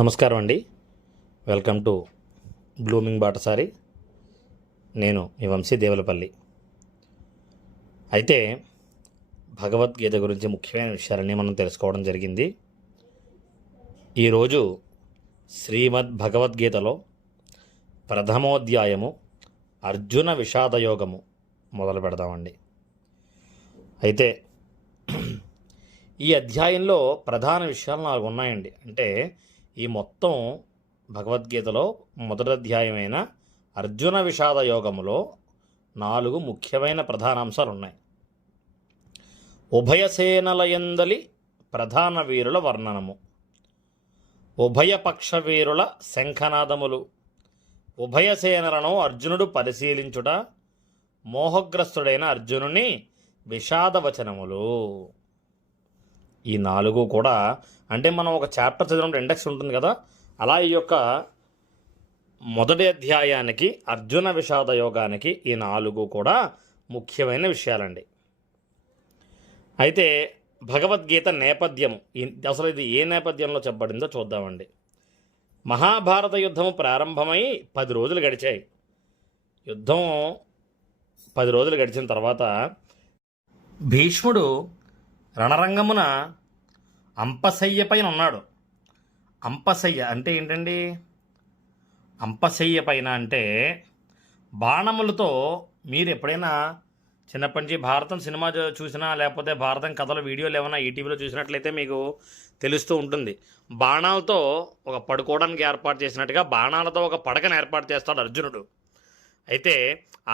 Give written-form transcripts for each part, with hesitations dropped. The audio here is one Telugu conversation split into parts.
నమస్కారం అండి. వెల్కమ్ టు బ్లూమింగ్ బాటసారి. నేను మీ వంశీ దేవులపల్లి. అయితే భగవద్గీత గురించి ముఖ్యమైన విషయాలన్నీ మనం తెలుసుకోవడం జరిగింది. ఈరోజు శ్రీమద్ భగవద్గీతలో ప్రథమోధ్యాయము అర్జున విషాదయోగము మొదలు పెడదామండి. అయితే ఈ అధ్యాయంలో ప్రధాన విషయాలు 4 ఉన్నాయండి. అంటే ఈ మొత్తం భగవద్గీతలో మొదటి అధ్యాయమైన అర్జున విషాద యోగములో 4 ముఖ్యమైన ప్రధాన అంశాలు ఉన్నాయి. ఉభయసేనలయందలి ప్రధాన వీరుల వర్ణనము, ఉభయపక్ష వీరుల శంఖనాదములు, ఉభయసేనలను అర్జునుడు పరిశీలించుట, మోహగ్రస్తుడైన అర్జునుని విషాదవచనములు. ఈ 4 కూడా అంటే మనం ఒక చాప్టర్ చదివినప్పుడు ఇండెక్స్ ఉంటుంది కదా, అలా ఈ యొక్క మొదటి అధ్యాయానికి అర్జున విషాద యోగానికి ఈ 4 కూడా ముఖ్యమైన విషయాలండి. అయితే భగవద్గీత నేపథ్యము అసలు ఇది ఏ నేపథ్యంలో చెప్పబడిందో చూద్దామండి. మహాభారత యుద్ధము ప్రారంభమై 10 రోజులు గడిచాయి. యుద్ధం 10 రోజులు గడిచిన తర్వాత భీష్ముడు రణరంగమున అంపశయ్య పైన ఉన్నాడు. అంపశయ్య అంటే ఏంటండి? అంపశయ్య పైన అంటే బాణములతో, మీరు ఎప్పుడైనా చిన్నప్పటి నుంచి భారతం సినిమా చూసినా లేకపోతే భారతం కథల వీడియోలు ఏమైనా ఈటీవీలో చూసినట్లయితే మీకు తెలుస్తూ ఉంటుంది. బాణాలతో ఒక పడుకోవడానికి ఏర్పాటు చేసినట్టుగా బాణాలతో ఒక పడకను ఏర్పాటు చేస్తాడు అర్జునుడు. అయితే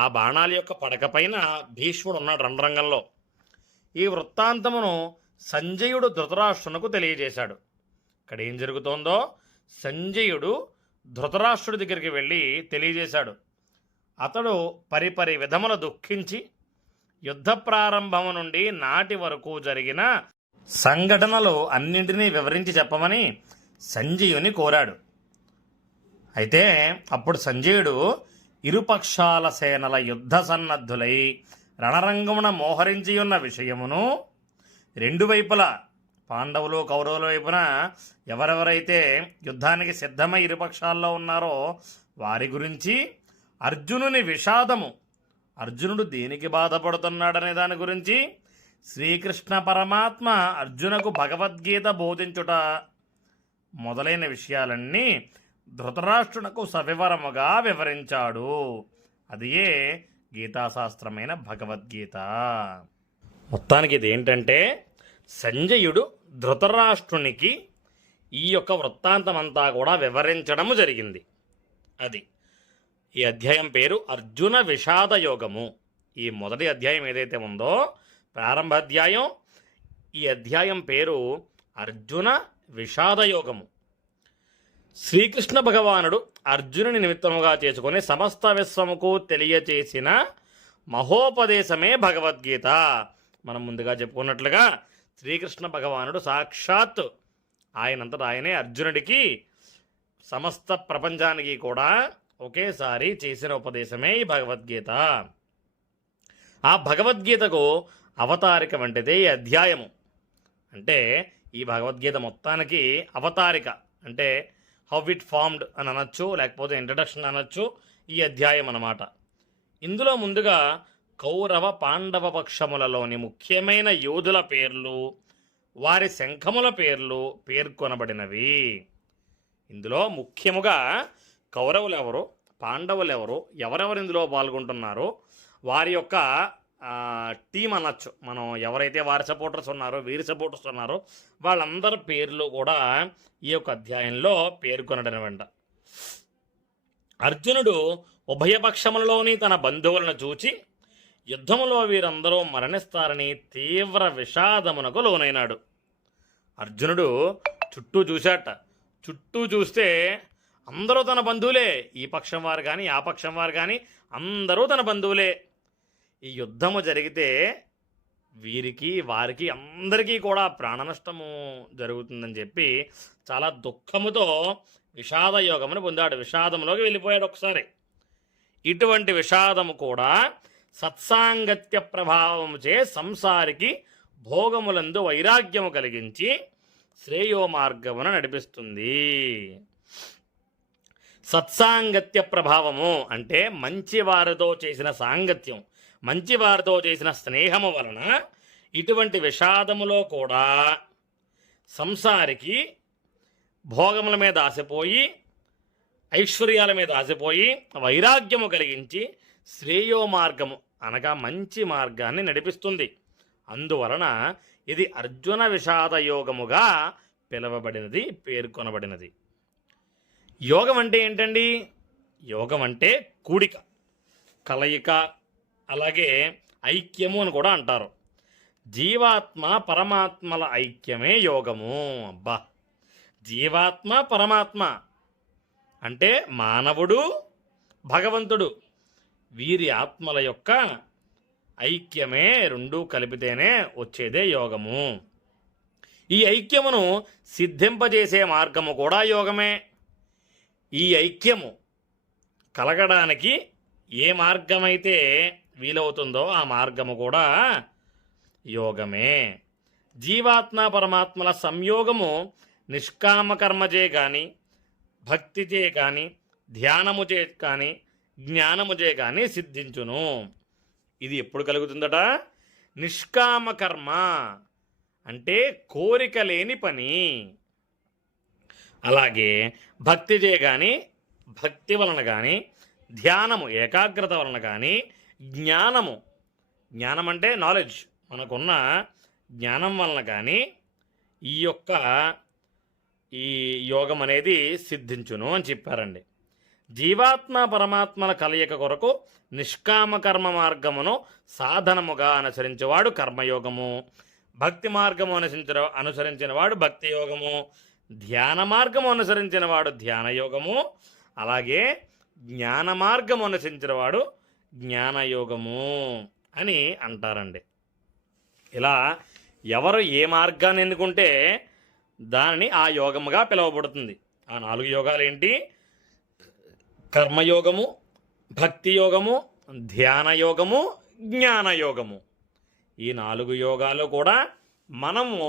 ఆ బాణాల యొక్క పడక పైన భీష్ముడు ఉన్నాడు రణరంగంలో. ఈ వృత్తాంతమును సంజయుడు ధృతరాష్ట్రునకు తెలియజేశాడు. ఇక్కడ ఏం జరుగుతోందో సంజయుడు ధృతరాష్ట్రుడి దగ్గరికి వెళ్ళి తెలియజేశాడు. అతడు పరిపరి విధముల దుఃఖించి యుద్ధ ప్రారంభము నుండి నాటి వరకు జరిగిన సంఘటనలు అన్నింటినీ వివరించి చెప్పమని సంజయుని కోరాడు. అయితే అప్పుడు సంజయుడు ఇరుపక్షాల సేనల యుద్ధ సన్నద్ధులై రణరంగమున మోహరించి ఉన్న విషయమును, 2 వైపులా పాండవులు కౌరవుల వైపున ఎవరెవరైతే యుద్ధానికి సిద్ధమై ఇరుపక్షాల్లో ఉన్నారో వారి గురించి, అర్జునుని విషాదము, అర్జునుడు దేనికి బాధపడుతున్నాడనే దాని గురించి, శ్రీకృష్ణ పరమాత్మ అర్జునకు భగవద్గీత బోధించుట మొదలైన విషయాలన్నీ ధృతరాష్ట్రునకు సవివరముగా వివరించాడు. అదియే గీతాశాస్త్రమైన భగవద్గీత. మొత్తానికి ఇది ఏంటంటే సంజయుడు ధృతరాష్ట్రునికి ఈ యొక్క వృత్తాంతం అంతా కూడా వివరించడము జరిగింది. అది ఈ అధ్యాయం పేరు అర్జున విషాద యోగము. ఈ మొదటి అధ్యాయం ఏదైతే ఉందో ప్రారంభ అధ్యాయం, ఈ అధ్యాయం పేరు అర్జున విషాద యోగము. శ్రీకృష్ణ భగవానుడు అర్జునుని నిమిత్తముగా చేసుకొని సమస్త విశ్వముకు తెలియచేసిన మహోపదేశమే భగవద్గీత. మనం ముందుగా చెప్పుకున్నట్లుగా శ్రీకృష్ణ భగవానుడు సాక్షాత్ ఆయనంతటా ఆయనే అర్జునుడికి సమస్త ప్రపంచానికి కూడా ఒకేసారి చేసిన ఉపదేశమే ఈ భగవద్గీత. ఆ భగవద్గీతకు అవతారిక వంటిదే ఈ అధ్యాయము. అంటే ఈ భగవద్గీత మొత్తానికి అవతారిక అంటే హౌ ఇట్ ఫార్మ్డ్ అని అనొచ్చు, లేకపోతే ఇంట్రడక్షన్ అనొచ్చు ఈ అధ్యాయం అన్నమాట. ఇందులో ముందుగా కౌరవ పాండవ పక్షములలోని ముఖ్యమైన యోధుల పేర్లు, వారి శంఖముల పేర్లు పేర్కొనబడినవి. ఇందులో ముఖ్యముగా కౌరవులు ఎవరు, పాండవులు ఎవరు, ఎవరెవరు ఇందులో పాల్గొంటున్నారో వారి యొక్క టీం అనొచ్చు. మనం ఎవరైతే వారి సపోర్టర్స్ ఉన్నారో, వీరి సపోర్టర్స్ ఉన్నారో వాళ్ళందరి పేర్లు కూడా ఈ యొక్క అధ్యాయంలో పేర్కొనడనమాట. అర్జునుడు ఉభయపక్షములలోని తన బంధువులను చూచి యుద్ధములో వీరందరూ మరణిస్తారని తీవ్ర విషాదమునకు లోనైనాడు. అర్జునుడు చుట్టూ చూశాట. చుట్టూ చూస్తే అందరూ తన బంధువులే. ఈ పక్షం వారు కానీ ఆ పక్షం వారు కానీ అందరూ తన బంధువులే. ఈ యుద్ధము జరిగితే వీరికి వారికి అందరికీ కూడా ప్రాణ నష్టము జరుగుతుందని చెప్పి చాలా దుఃఖముతో విషాద యోగమును పొందాడు. విషాదంలోకి వెళ్ళిపోయాడు ఒకసారి. ఇటువంటి విషాదము కూడా సత్సాంగత్య ప్రభావముచే సంసారికి భోగములందు వైరాగ్యము కలిగించి శ్రేయో మార్గమున నడిపిస్తుంది. సత్సాంగత్య ప్రభావము అంటే మంచివారితో చేసిన సాంగత్యం, మంచివారితో చేసిన స్నేహము వలన ఇటువంటి విషాదములో కూడా సంసారికి భోగముల మీద ఆశపోయి, ఐశ్వర్యాల మీద ఆశపోయి వైరాగ్యము కలిగించి శ్రేయో మార్గము అనగా మంచి మార్గాన్ని నడిపిస్తుంది. అందువలన ఇది అర్జున విషాద యోగముగా పిలువబడినది, పేర్కొనబడినది. యోగం అంటే ఏంటండి? యోగం అంటే కూడిక, కలయిక, అలాగే ఐక్యము అని కూడా అంటారు. జీవాత్మ పరమాత్మల ఐక్యమే యోగము. అబ్బా, జీవాత్మ పరమాత్మ అంటే మానవుడు భగవంతుడు, వీరి ఆత్మల యొక్క ఐక్యమే, రెండూ కలిపితేనే వచ్చేదే యోగము. ఈ ఐక్యమును సిద్ధింపజేసే మార్గము కూడా యోగమే. ఈ ఐక్యము కలగడానికి ఏ మార్గమైతే వీలవుతుందో ఆ మార్గము కూడా యోగమే. జీవాత్మ పరమాత్మల సంయోగము నిష్కామకర్మచే కానీ, భక్తిచే కానీ, ధ్యానముచే కానీ, జ్ఞానముచే కానీ సిద్ధించును. ఇది ఎప్పుడు కలుగుతుందట? నిష్కామకర్మ అంటే కోరిక లేని పని. అలాగే భక్తిచే కానీ, భక్తి వలన కానీ, ధ్యానము ఏకాగ్రత వలన కానీ, జ్ఞానము, జ్ఞానం అంటే నాలెడ్జ్, మనకున్న జ్ఞానం వలన కానీ ఈ యోగం అనేది సిద్ధించును అని చెప్పారండి. జీవాత్మ పరమాత్మల కలయిక కొరకు నిష్కామకర్మ మార్గమును సాధనముగా అనుసరించేవాడు కర్మయోగము, భక్తి మార్గము అనుసరించినవాడు భక్తి యోగము, ధ్యాన మార్గము అనుసరించినవాడు ధ్యానయోగము, అలాగే జ్ఞాన మార్గము అనుసరించినవాడు జ్ఞానయోగము అని అంటారండి. ఇలా ఎవరు ఏ మార్గాన్ని ఎన్నుకుంటే దానిని ఆ యోగముగా పిలువబడుతుంది. ఆ 4 యోగాలు ఏంటి? కర్మయోగము, భక్తి యోగము, ధ్యానయోగము, జ్ఞానయోగము. ఈ 4 యోగాలు కూడా మనము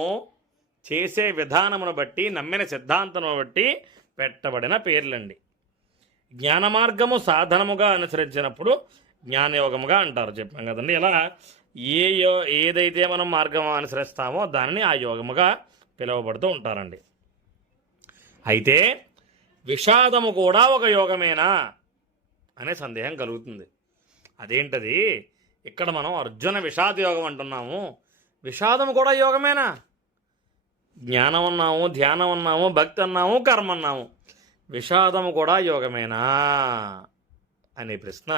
చేసే విధానమును బట్టి, నమ్మిన సిద్ధాంతమును బట్టి పెట్టబడిన పేర్లండి. జ్ఞాన మార్గము సాధనముగా అనుసరించినప్పుడు జ్ఞానయోగముగా అంటారు, చెప్పాం కదండి. ఇలా ఏదైతే మనం మార్గం అనుసరిస్తామో దానిని ఆ యోగముగా పిలువబడుతూ ఉంటారండి. అయితే విషాదము కూడా ఒక యోగమేనా అనే సందేహం కలుగుతుంది. అదేంటది? ఇక్కడ మనం అర్జున విషాద యోగం అంటున్నాము, విషాదము కూడా యోగమేనా? జ్ఞానం అన్నాము, ధ్యానం అన్నాము, భక్తి అన్నాము, కర్మ అన్నాము, విషాదము కూడా యోగమేనా అనే ప్రశ్న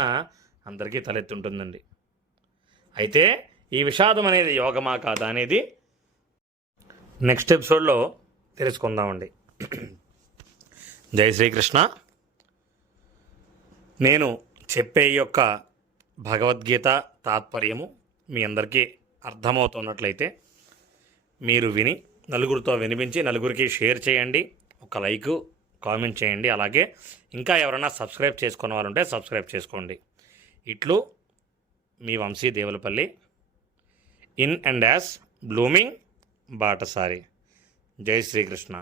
అందరికీ తలెత్తుంటుందండి. అయితే ఈ విషాదం అనేది యోగమా కాదా అనేది నెక్స్ట్ ఎపిసోడ్లో తెలుసుకుందామండి. జై శ్రీకృష్ణ. నేను చెప్పే ఈ యొక్క భగవద్గీత తాత్పర్యము మీ అందరికీ అర్థమవుతున్నట్లయితే మీరు విని నలుగురితో వినిపించి నలుగురికి షేర్ చేయండి, ఒక లైక్ కామెంట్ చేయండి. అలాగే ఇంకా ఎవరైనా సబ్స్క్రైబ్ చేసుకున్న వారు ఉంటే సబ్స్క్రైబ్ చేసుకోండి. ఇట్లు మీ Vamsi Devulapalli, in and as blooming Batasari. జై శ్రీకృష్ణ.